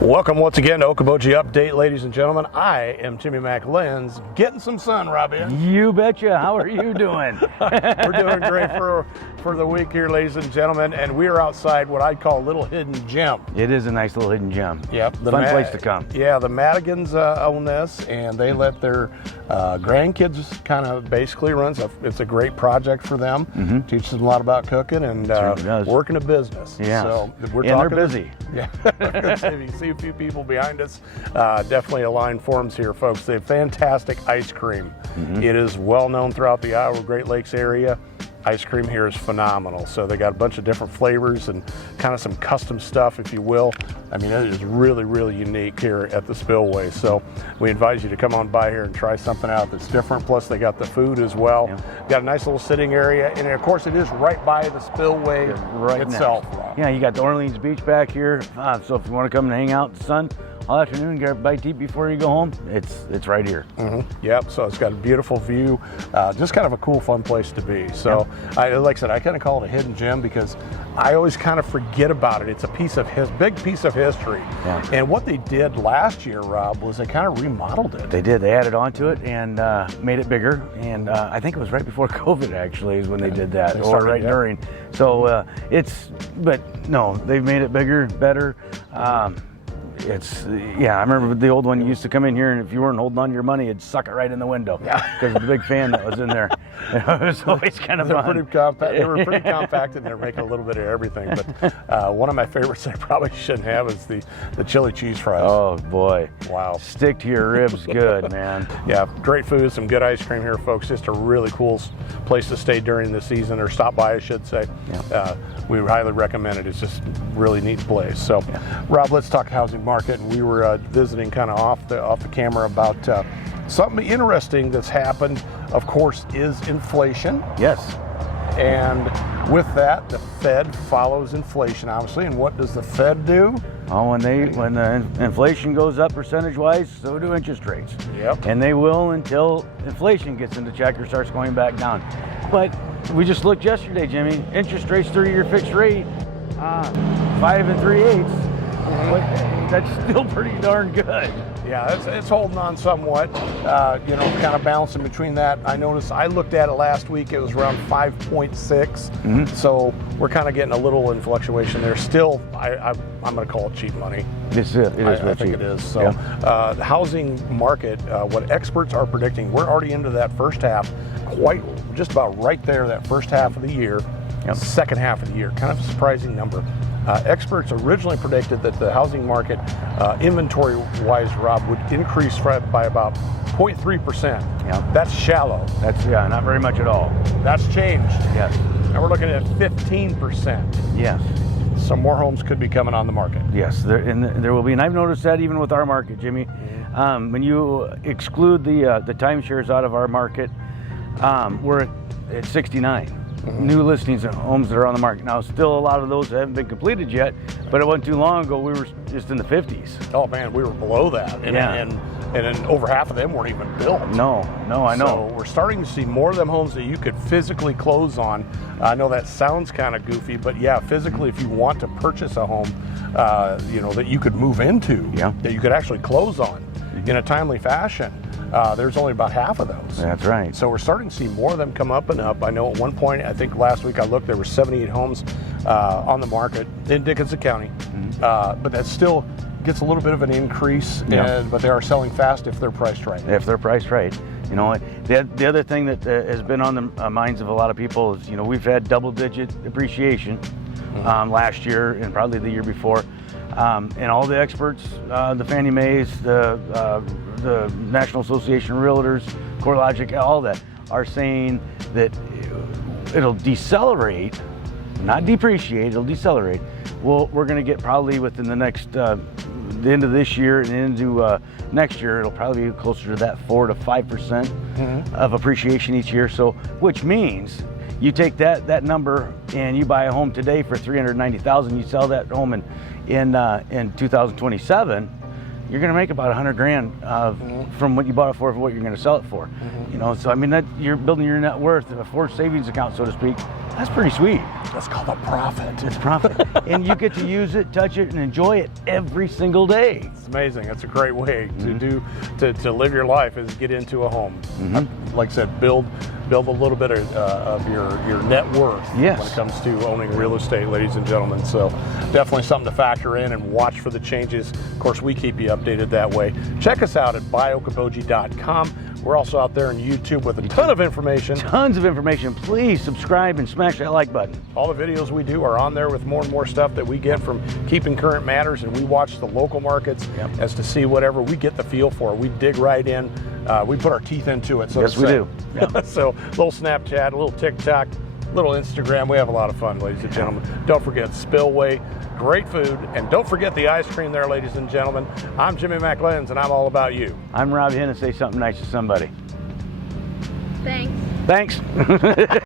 Welcome once again to Okoboji Update, ladies and gentlemen. I am Timmy McLenz, getting some sun, Robbie. You betcha. How are you doing? We're doing great for the week here, ladies and gentlemen, and we are outside what I'd call a little hidden gem. It is a nice little hidden gem. Yep. Fun place to come. Yeah, the Madigans own this, and they let their grandkids kind of basically run. It's a great project for them. Teaches them a lot about cooking and working a business. Yeah. So we're and they're busy. Yeah. If you see a few people behind us, definitely Align Forums here, folks. They have fantastic ice cream. It is well known throughout the Iowa Great Lakes area. Ice cream here is phenomenal. So they got a bunch of different flavors and kind of some custom stuff, if you will. I mean, it is really, really unique here at the Spillway. So we advise you to come on by here and try something out that's different. Plus they got the food as well. Yeah. Got a nice little sitting area. And of course it is right by the Spillway itself. Yeah, you got the Orleans Beach back here. So if you want to come and hang out in the sun all afternoon, get a bite to eat before you go home, it's right here. Yep, so it's got a beautiful view, just kind of a cool, fun place to be. So, like I said, I kind of call it a hidden gem because I always kind of forget about it. It's a big piece of history. Yeah. And what they did last year, Rob, was they kind of remodeled it. They did. They added on to it and made it bigger. And I think it was right before COVID, actually, is when they did that, or right during. So but no, they've made it bigger, better. I remember the old one used to come in here, and if you weren't holding on to your money, it'd suck it right in the window. Because of the big fan that was in there. It was always kind of fun. They were pretty compact, and they're making a little bit of everything. But one of my favorites I probably shouldn't have is the chili cheese fries. Oh boy! Wow. Stick to your ribs, good man. Yeah, great food, some good ice cream here, folks. Just a really cool place to stay during the season, or stop by, I should say. Yeah. We highly recommend it. It's just a really neat place. So, Rob, let's talk housing market. And we were visiting kind of off the camera about something interesting that's happened. Of course, is inflation. Yes. And with that, the Fed follows inflation, obviously. And what does the Fed do? Oh, when the inflation goes up percentage-wise, so do interest rates. Yep. And they will until inflation gets into check or starts going back down. But we just looked yesterday, Jimmy. Interest rates, 30-year fixed rate, 5 3/8. That's still pretty darn good. Yeah, it's holding on somewhat, kind of balancing between that. I noticed, I looked at it last week, it was around 5.6. So we're kind of getting a little in fluctuation there. Still, I'm going to call it cheap money. It is I think it is. So the housing market, what experts are predicting, we're already into that first half, just about right there, that first half of the year, second half of the year. Kind of a surprising number. Experts originally predicted that the housing market, inventory-wise, Rob, would increase by about 0.3%. Yeah. That's shallow. That's not very much at all. That's changed. Yes. Now we're looking at 15%. Yes. Some more homes could be coming on the market. Yes, there will be, and I've noticed that even with our market, Jimmy. When you exclude the timeshares out of our market, we're at 69. New listings and homes that are on the market. Now, still a lot of those haven't been completed yet, but it wasn't too long ago we were just in the 50s. Oh man, we were below that. And then over half of them weren't even built. No, I know. So we're starting to see more of them homes that you could physically close on. I know that sounds kind of goofy, but yeah, physically, if you want to purchase a home, that you could move into, that you could actually close on in a timely fashion. There's only about half of those. That's right. So we're starting to see more of them come up and up. I know at one point, I think last week I looked, there were 78 homes on the market in Dickinson County. But that still gets a little bit of an increase, but they are selling fast if they're priced right. If they're priced right. You know, the other thing that has been on the minds of a lot of people is, we've had double-digit appreciation last year and probably the year before. And all the experts, the Fannie Mae's, the National Association of Realtors, CoreLogic, all that are saying that it'll decelerate, not depreciate, it'll decelerate. Well, we're going to get probably within the next, the end of this year and into next year, it'll probably be closer to that 4 to 5% of appreciation each year. So, which means you take that number and you buy a home today for $390,000, you sell that home in 2027, you're going to make about $100,000 from what you bought it for what you're going to sell it for. So I mean, that you're building your net worth, a forced savings account, so to speak, That's pretty sweet. That's called a profit. It's profit. And you get to use it, touch it, and enjoy it every single day. It's amazing. It's a great way to live your life, is get into a home. Like I said, build a little bit of your net worth when it comes to owning real estate, ladies and gentlemen. So definitely something to factor in and watch for the changes. Of course, we keep you updated that way. Check us out at buyOkoboji.com. We're also out there on YouTube with a ton of information. Tons of information. Please subscribe and smash that like button. All the videos we do are on there with more and more stuff that we get from Keeping Current Matters, and we watch the local markets as to see whatever we get the feel for. We dig right in. We put our teeth into it. So yes, we do. Yeah. So a little Snapchat, a little TikTok, a little Instagram. We have a lot of fun, ladies and gentlemen. Don't forget Spillway. Great food. And don't forget the ice cream there, ladies and gentlemen. I'm Jimmy McLenz, and I'm all about you. I'm Rob Henn, and say something nice to somebody. Thanks. Thanks.